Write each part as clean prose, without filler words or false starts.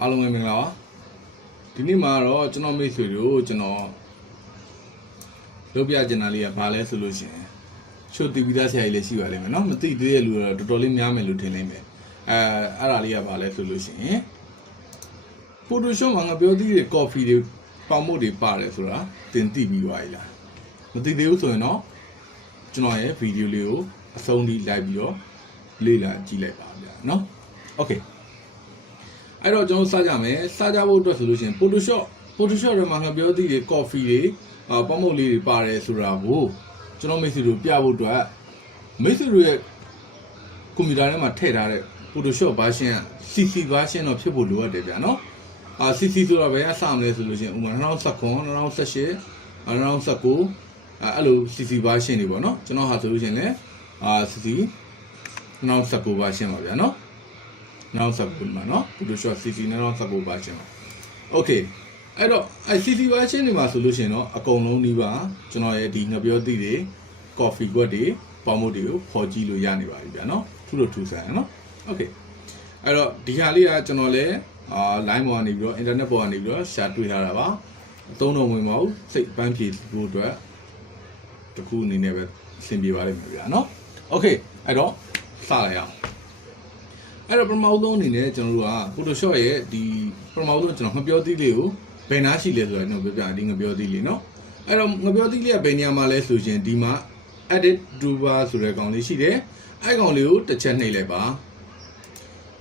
အားလုံးပဲမင်္ဂလာပါဒီနေ့မှာတော့ကျွန်တော်မိတ်ဆွေတို့ကျွန်တော်လုပ်ပြချင်တာလေးကဘာလဲဆိုလို့ရှိရင်ရှုပ်တည်ပြီးသားဆရာကြီးလည်းရှိပါလိမ့်မယ်နော်မသိသေးတဲ့လူကတော့တော်တော်လေးများမယ်လို့ထင်နိုင်မယ်အဲ့ဒါလေးကဘာလဲဆိုလို့ရှိရင် Photoshop မှာငါပြောသေးတဲ့ coffee တွေပေါင်မုတ်တွေပါတယ်ဆိုတာသင်သိပြီးသွားပြီလားမသိသေးဘူးဆိုရင်တော့ကျွန်တော်ရဲ့ဗီဒီယိုလေးကိုအဆုံးထိလိုက်ပြီးတော့လေ့လာကြည့်လိုက်ပါဗျာနော် Okayအဲ့တော့ကျွန်တော်စကြမယ်စကြဖို့အတွက်ဆိုလို့ရှိရင် Photoshop ထဲမှာငါပြောသေးတဲ့ coffee တွေပေါင်မုတ်လေးတွေပါတယ်ဆိုတာကိုကျွန်တော်မိတ်ဆွေတို့ပြဖို့အတွက်မိတ်ဆွေတို့ရဲ့ကွန်ပျူတာထဲမှာထည့်ထားတဲ့ Photoshop version က CC version တော့ဖြစ်ဖို့လိုအပ်တယ်ဗျာနော်CC ဆိုတော့ဘယ်ကစမလဲဆိုလို့ရှိရင်ဥပမာ2019 2018 2019အဲ့လို CC version တွေပေါ့နော်ကျွန်တော်ဟာဆိုလို့ရှိရင်လည်းCC 2019 version ပါဗျာနော်2019မှာနော် Photoshop CC 2019 version ပါ Okay အဲ့တော့CC version တွေမှာဆိုလို့ရှိရင်တော့အကုန်လုံးဒီပါကျွန်တော်ရဲ့ဒီငပြောသည့်တွေ coffee ကွက်တွေပေါင်မုတ်တွေကိုဖော်ကြည့်လို့ရနေပါပြီဗျာနော်ထူလို့ထူဆန်းနော် Okay အဲ့တော့ဒီဟာလေးကကျွန်တော်လည်းline ပေါ်ကနေပြီးတော့ internet ပေါ်ကနေပြီးတော့ share တွေ့ထားတာပါအသုံးတော့ဝင်မဟုတ်စိတ်ပန်းဖြေဖို့အတွက်တခုအနေနဲ့ပဲအဆင်ပြေပါလိမ့်မယ်ဗျာနော် Okay အဲ့တော့စလိုက်အောင်အဲ့တော့ပထမဆုံးအနေနဲ့ကျွန်တော်တို့က Photoshop ရဲ့ဒီပထမဆုံးကျွန်တော်ငပြောသီးလေးကိုဘယ်နားရှိလဲဆိုတော့ကျွန်တော်ပြောပြဒီငပြောသီးလေးเนาะအဲ့တော့ငပြောသီးလေးကဘယ်နေရာမှာလဲဆိုရင်ဒီမှာ edit toolbar ဆိုတဲ့ကောင်လေးရှိတယ်အဲ့ကောင်လေးကိုတစ်ချက်နှိပ်လိုက်ပါ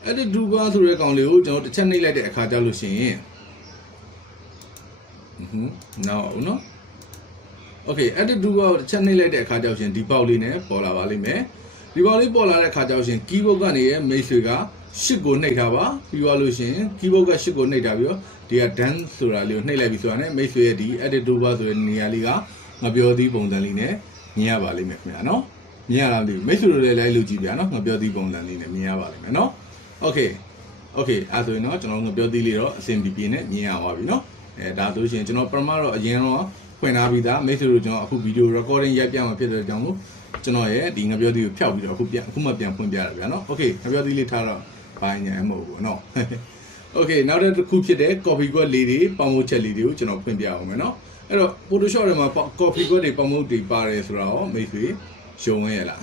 edit toolbar ဆိုတဲ့ကောင်လေးကိုကျွန်တော်တစ်ချက်နှိပ်လိုက်တဲ့အခါကျလို့ရှိရင်နောက်အောင်เนาะ Okay edit toolbar ကိုတစ်ချက်နှိပ်လိုက်တဲ့အခါကျလို့ရှိရင်ဒီပေါက်လေးနဲ့ပေါ်လာပါလိမ့်မယ်ဒီပေါက်လေးပေါ်လာတဲ့အခါကျတော့ရှင် keyboard ကနေရဲ့မိတ်ဆွေက8ကိုနှိပ်ထားပါပြီးသွားလို့ရှင် keyboard က8ကိုနှိပ်ထားပြီးတော့ဒီက done ဆိုတာလေးကိုနှိပ်လိုက်ပြီးဆိုတာနဲ့မိတ်ဆွေရဲ့ဒီ edit toolbar ဆိုတဲ့နေရာလေးကငပြောသီးပုံစံလေးနဲ့မြင်ရပါလိမ့်မယ်ခင်ဗျာနော်မြင်ရလားမသိဘူးမိတ်ဆွေတို့လည်းလိုက်လို့ကြည့်ပြနော်ငပြောသီးပုံစံလေးနဲ့မြင်ရပါလိမ့်မယ်နော် Okay အဲ့ဆိုရင်တော့ကျွန်တော်ငပြောသီးလေးတော့အဆင်ပြေနဲ့မြင်ရပါပြီနော်ဒါဆိုရှင်ကျွန်တော်ပထမတော့အရင်တော့ဖွင့်ထားပြီးသားမိတ်ဆွေတို့ကျွန်တော်အခု video recording ရိုက်ပြမှာဖြစ်တဲ့ကြောင့်မို့ကျွန်တော်ရဲ့ဒီငပြောသီးကိုဖျောက်ပြီးတော့အခုမှပြန်ဖွင့်ပြရဗျာနော် Okay ငပြောသီးလေးထားတော့ဘာညာမဟုတ်ဘူးเนาะ Okay နောက်တစ်ခုဖြစ်တဲ့ copy ကွက်လေးတွေပေါင်မုတ်ချက်လေးတွေကိုကျွန်တော်ဖွင့်ပြအောင်မယ်เนาะအဲ့တော့ Photoshop ထဲမှာ copy ကွက်တွေပေါင်မုတ်တွေပါတယ်ဆိုတော့မိတ်ဆွေရှုံဝင်ရလား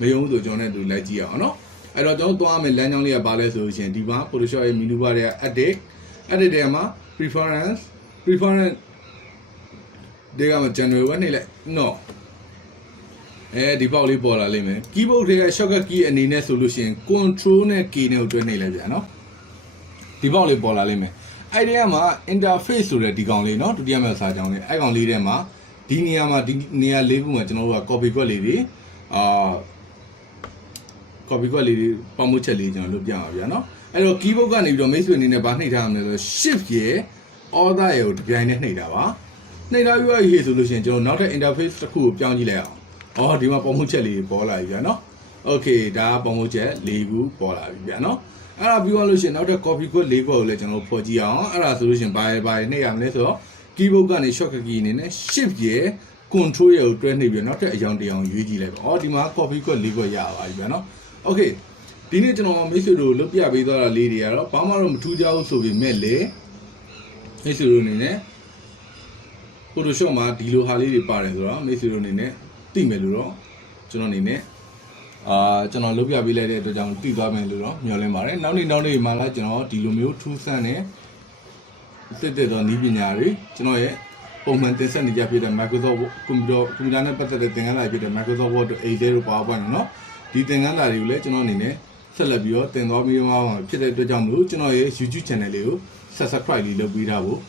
မယုံဘူးဆိုကျွန်တော်နဲ့တူလိုက်ကြည့်အောင်เนาะအဲ့တော့ကျွန်တော်သွားမယ်လမ်းကြောင်းလေးကဘာလဲဆိုလို့ရှိရင်ဒီမှာ Photoshop ရဲ့ menu bar တွေက edit ထဲမှာ preference တွေကမှ general ဝက်နှိပ်လိုက် noဒီပေါက်လေးပေါ်လာလိမ့်မယ် keyboard တွေက shortcut key အနေနဲ့ဆိုလို့ရှိရင် control နဲ့ K နဲ့ကိုတွဲနှိပ်လိုက်ပြန်เนาะဒီပေါက်လေးပေါ်လာလိမ့်မယ်အဲ့ဒီကမှာ interface ဆိုတဲ့ဒီကောင်လေးเนาะဒုတိယမြောက်စာကြောင်းလေးအဲ့ကောင်လေးထဲမှာဒီနေရာမှာဒီနေရာလေးခုမှာကျွန်တော်တို့က copy ကွက်လေးတွေcopy ကွက်လေးတွေပေါင်မုတ်ချက်လေးကျွန်တော်လုပ်ပြပါဗျာเนาะအဲ့တော့ keyboard ကနေပြီးတော့မိတ်ဆွေအနေနဲ့ဗာနှိပ်ထားရမယ်ဆို shift ရဲ့ order ရဲ့ကိုဒီပိုင်းနဲ့နှိပ်တာပါနှိပ်ထားပြီးတော့ရေးဆိုလို့ရှိရင်ကျွန်တော်နောက်ထပ် interface တစ်ခုကိုပြောင်းကြည့်လိုက်အောင်ဒီမှာပေါင်မုတ်ချက်လေးပေါ်လာပြီဗျာနော် Okay ဒါကပေါင်မုတ်ချက်၄ခုပေါ်လာပြီဗျာနော်အဲ့ဒါပြီးသွားလို့ရှိရင်နောက်ထပ် copy code ၄ခုကိုလည်းကျွန်တော်ဖော်ကြည့်အောင်အဲ့ဒါဆိုလို့ရှိရင်ဘာနှိပ်ရမလဲဆိုတော့ keyboard ကနေ shortcut key အနေနဲ့ shift ရဲ့ control ရဲ့ကိုတွဲနှိပ်ပြီးနောက်ထပ်အယောင်တစ်ယောင်ရွေးကြည့်လိုက်ပါဒီမှာ copy code ၄ခုရပါပြီဗျာနော် Okay ဒီနေ့ကျွန်တော်မိတ်ဆွေတို့လုပ်ပြပေးသွားတာလေးတွေကတော့ဘာမှတော့မထူးခြားဘူးဆိုပေမဲ့လေမိတ်ဆွေတို့အနေနဲ့ Photoshop မှာဒီလိုဟာလေးတွေပါတယ်ဆိုတော့မိတ်ဆွေတို့အနေနဲ့သိမယ်လို့တော့ကျွန်တော်အနေနဲ့ကျွန်တော်လုပ်ပြပေးလိုက်တဲ့အတွက်ကြောင့်သိသွားမယ်လို့တော့မျှော်လင့်ပါတယ်နောက်နေ့မှာလည်းကျွန်တော်ဒီလိုမျိုးထူးဆန်းတဲ့စစ်သောနည်းပညာတွေကျွန်တော်ရဲ့ပုံမှန်တင်ဆက်နေကြဖြစ်တဲ့ Microsoft ကွန်ပျူတာနဲ့ပတ်သက်တဲ့သင်ခန်းစာဖြစ်တဲ့ Microsoft Word တို့ Excel တို့ PowerPoint တို့เนาะဒီသင်ခန်းစာတွေကိုလည်းကျွန်တော်အနေနဲ့ဆက်လက်ပြီးတော့သင်သွားပြီးမှဖြစ်တဲ့အတွက်ကြောင့်မလို့ကျွန်တော်ရဲ့ YouTube channel လေးကို Subscribe လေးလုပ်ပေးထားဖို့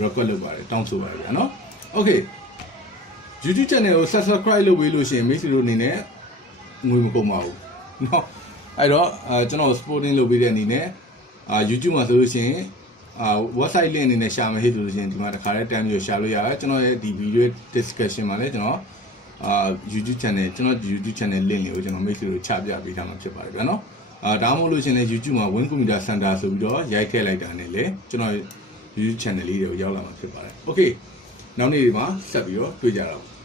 request လုပ်ပါတယ်တောင်းဆိုပါတယ်ဗျာเนาะ Okay YouTube channel ကို subscribe လုပ်ပေးလို့ရှိရင်မိတ်ဆွေတို့အနေနဲ့ငွေမကုန်ပါဘူးเนาะအဲ့တော့ကျွန်တော် supporting လုပ်ပေးတဲ့အနေနဲ့YouTube မှာဆိုလို့ရှိရင်website link အနေနဲ့ရှာမယ်ဟဲ့ဆိုလို့ရှိရင်ဒီမှာတစ်ခါတည်းတန်းပြီးရှာလို့ရတယ်ကျွန်တော်ရဲ့ဒီ video description မှာလည်းကျွန်တော်YouTube channel ကျွန်တော် YouTube channel link လေးကိုကျွန်တော်မိတ်ဆွေတို့ချပြပေးထားမှာဖြစ်ပါတယ်ဗျာเนาะဒါမှမဟုတ်လို့ရှိရင်လည်း YouTube မှာ Win Computer Center ဆိုပြီးတော့ရိုက်ထည့်လိုက်တာနဲ့လေကျွန်တော် YouTube channel လေးတွေကိုရောက်လာမှာဖြစ်ပါတယ် Okay နောက်နေ့ဒီမှာဆက်ပြီးတော့တွေ့ကြတော့